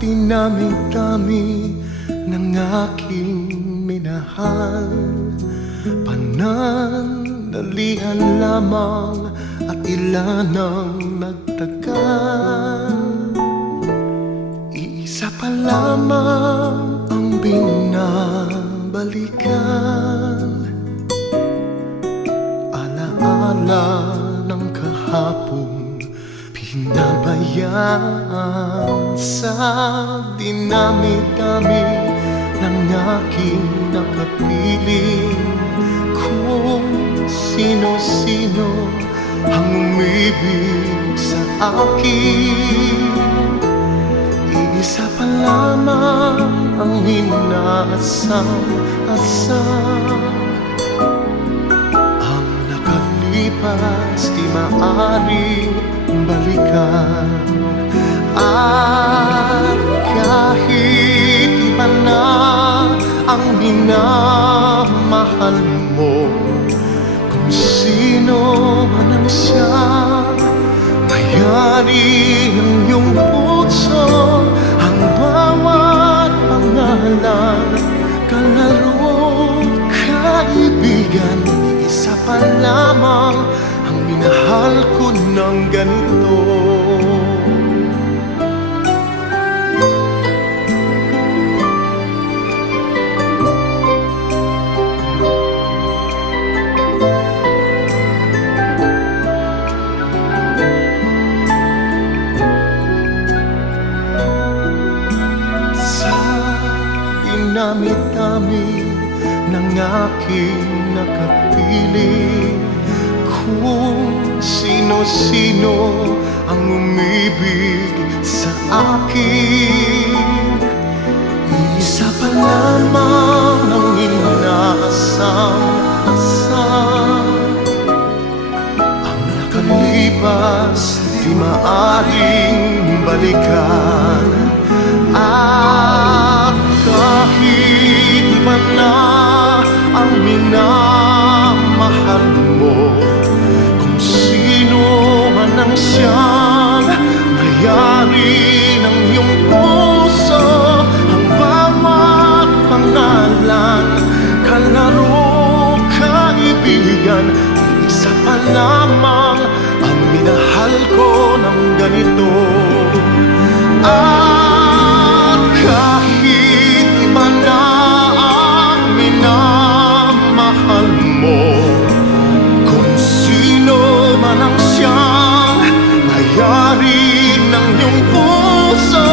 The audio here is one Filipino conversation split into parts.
Dinami-dami ng aking minahal, panandalian lamang at ilan ang nagtagal. Iisa pa lamang ang binabalikan, alaala ng kahapon pinabayaan. Sa dinami-dami ng aking nakapiling, kung sino-sino ang umibig sa akin, iisa pa lamang ang inaasam-asam. Ang nakalipas di maaaring balikan, at kahit iba na ang minamahal mo, kung sino man ang siyang may-ari ng iyong puso, ang bawat pangalan, kalaro, kaibigan, isa pa lamang ang minahal ko ng ganito. Sa dinami-dami ng aking nakapiling, kung sino-sino ang umibig sa akin, isa pa lamang ang inaasam-asam. Ang nakalipas di maaring balikan, at kahit iba na ang minamahal mo, kung sino man ang siyang may-ari ng iyong puso, ang bawat pangalan, kalaro, kaibigan, isa pa lamang ang minahal ko ng ganito. At kahit iba na ang minamahal mo, kung sino man ang siyang may-ari ng iyong puso,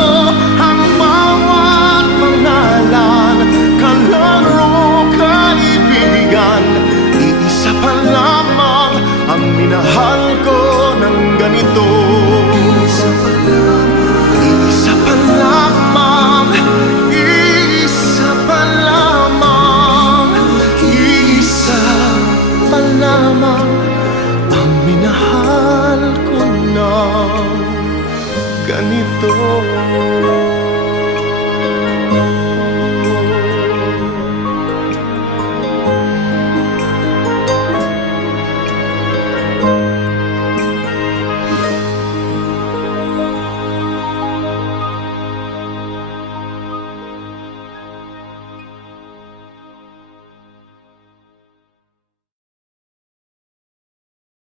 ang bawat pangalan, kalaro, kaibigan, iisa pa lamang ang minahal ko ng ganito. Iisa pa lamang, iisa pa lamang, iisa pa lamang, iisa pa lamang ang minahal ko ng ganito.